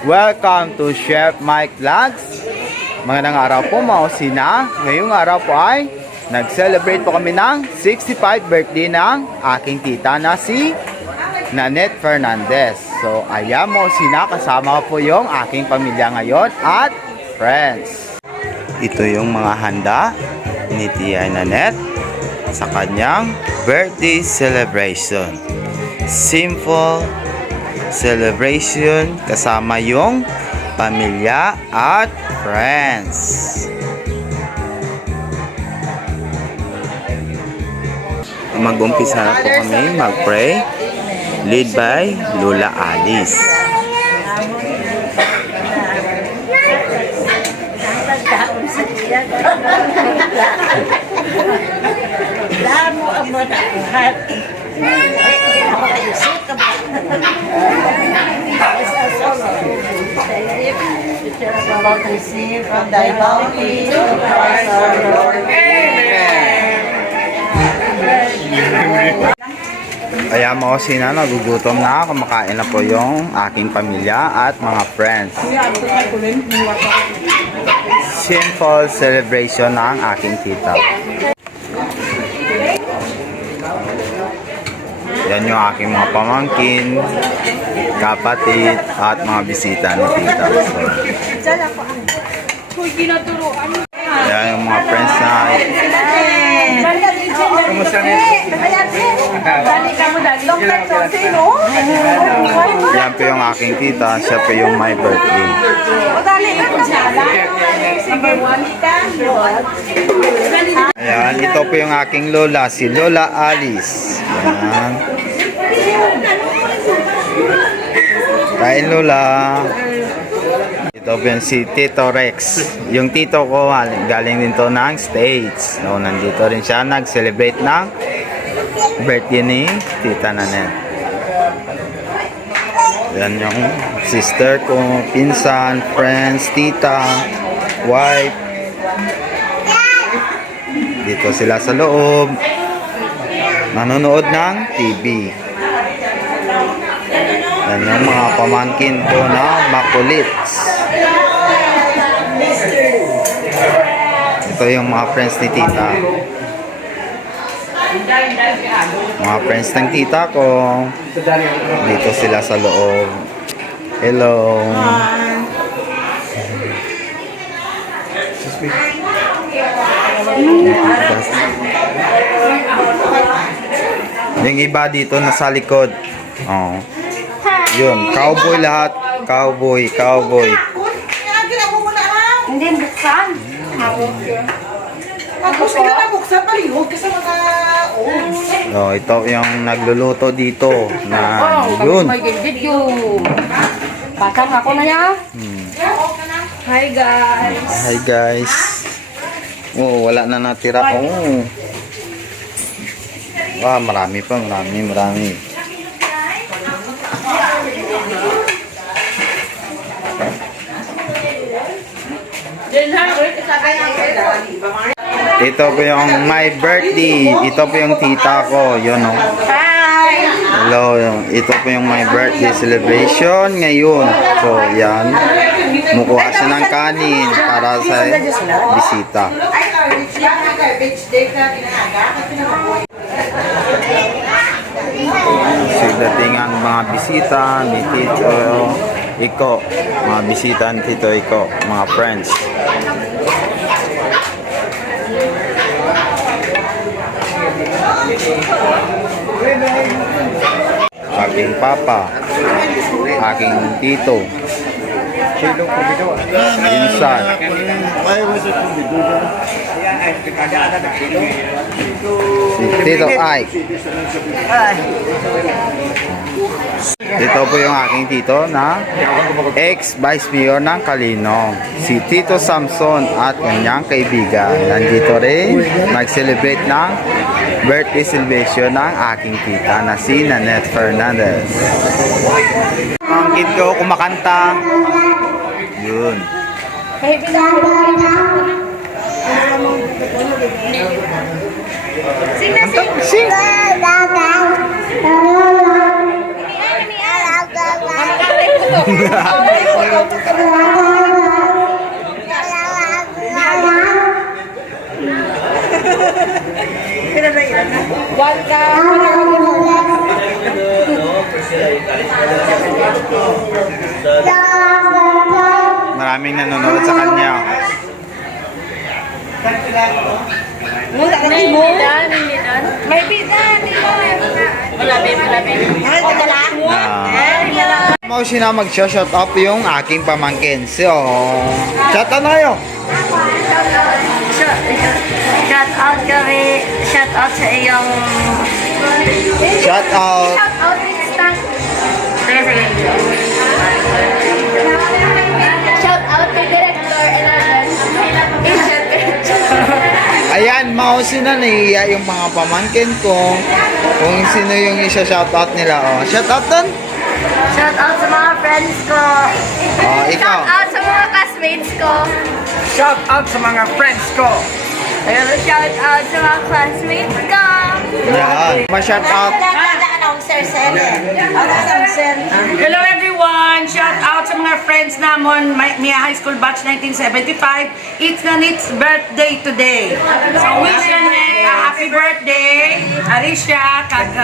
Welcome to Chef Mike Vlogs. Magandang araw po mga osina. Ngayong araw po ay nag-celebrate po kami ng 65th birthday ng aking tita na si Nanette Fernandez. So ayan mga osina, kasama po yung aking pamilya ngayon at friends. Ito yung mga handa ni Tia Nanette sa kanyang birthday celebration. Simple celebration kasama yung pamilya at friends. Mag-umpisa na po kami mag-pray, lead by Lola Alice. About to receive from thy bounty, O Christ our Lord. Amen. Kaya mga osina, nagugutom na, kumakain na po yung aking pamilya at mga friends. Simple celebration ng aking tita. Yan yung aking mga pamangkin, kapatid, at mga bisita ni tita. Yan yung mga friends na yan po yung aking tita, siya po yung my birthday. Ayan, ito po yung aking lola, si Lola Alice. Ayan. Kain Lola. Ito po yung si Tito Rex. Yung tito ko galing din to ng States. No, nandito rin siya nag-celebrate ng birthday ni Tita Nanette. Yan yung sister ko, pinsan, friends, tita, wife. Dito sila sa loob. Nanonood ng TV. Yan yung mga pamangkin ko na makulits. Ito yung mga friends ni tita. Mga friends ng tita ko. Dito sila sa loob. Hello. Yung iba dito nasa likod. Oh. Yun, cowboy lahat. Cowboy. Hindi buksan. Tapos ka na buksan, palihog ka sa mga Oh, ito yung nagluluto dito na yun. May video. Pasang ako na yan. Hi guys. Hi guys. Oh, wala na natira. Oh. Marami pa, marami. Ito po yung my birthday. Ito po yung tita ko. Yun o. Hi. Hello. Ito po yung my birthday celebration ngayon. So, yan. Mukuha siya ng kanin para sa bisita. Dating ang mga bisita ni Tito Iko. Mga bisita ni Tito Iko. Mga friends. Aking papa, aking tito, pinsan, si Tito Ike. Ito po yung aking tito na ex-vice mayor ng Calino, si Tito Samson at kanyang kaibigan. Nandito rin nag-celebrate ng birthday celebration ng aking tita na si Nanette Fernandez. Ang kid ko kumakanta. Yun. Sing. Maraming nanonood sa kanya. May bidan, Malabi. Mau siya na mag-shout off yung aking pamangkin. So, shout out na kayo. Shout out kami. Shout out sa iyong... Shout out. Shout out next time. Sige. Shout out kay Director Eladan. Ayan, mau sina naiiya yung mga pamangkin ko. Kung sino yung isa-shout out nila. Oh, shout out dun. Shout out sa mga friends ko. Oh, ikaw. Shout out sa mga classmates ko. Shout out sa mga friends ko. Ayun, shout out sa mga classmates ko. Yan. Ma-shout out. Hello everyone! Shout out sa mga friends namon, Mia High School Batch 1975. It's Nanit's birthday today. So wish Nanit a happy birthday. Ari siya, kag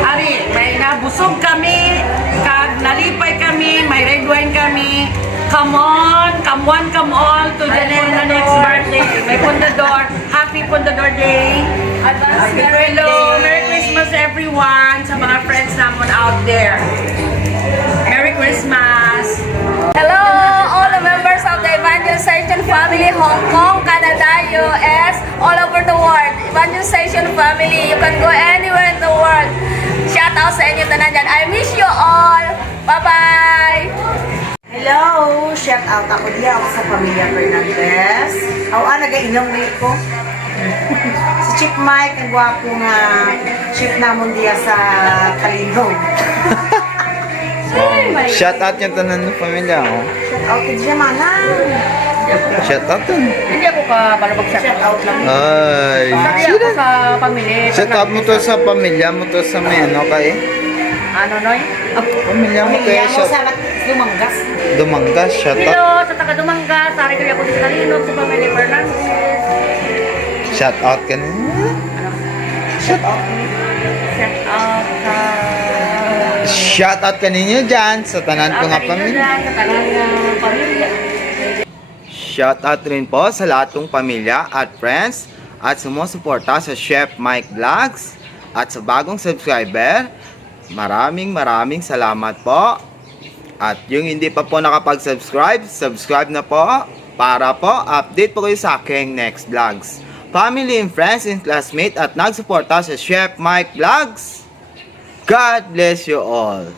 Ari, may nabusog kami, kag nalipay kami, may red wine kami. Come on, come one, come all to Nanit's birthday. May Pundador. Happy Pundador Day. Advance Hello, Merry Christmas everyone sa mga friends namon out there. Merry Christmas! Hello, all the members of the Evangelization Family, Hong Kong, Canada, US, all over the world. Evangelization Family, you can go anywhere in the world. Shout out sa inyo tanan dyan. I miss you all. Bye-bye! Hello! Shout out ako diya ako sa pamilya Fernandez. Nagainom na ko. Si Chief Mike, ang gwapo nga chief namon diya sa Kalindong. Shout out yung tanan ng pamilya. Oh. Shout out ko diya manang. Shout out dun. Hindi ako ka palabag sa Shout out lang. Ay. Sorry ako sa pamilya. Shout out mo to sa pamilya mo to sa may ano kay. Ano, Noy? Pamilya mo kay Pamilya mo shout sa Lumanggas. Dumangas. Shout out. Hello, sa taga Dumanga. Sari ko ako sa Kalinot, sa pamilya Fernandez. Shout out ka na. Shout out. Shout out sa... Shout out ka ninyo dyan sa tanan ko nga pamilya. Sa tanan nga pamilya. Shout out rin po sa lahat kong pamilya at friends at sumusuporta sa Chef Mike Vlogs at sa bagong subscriber. Maraming salamat po. At yung hindi pa po nakapag-subscribe, subscribe na po para po update po kayo sa aking next vlogs. Family and friends and classmates at nagsuporta sa Chef Mike Vlogs. God bless you all.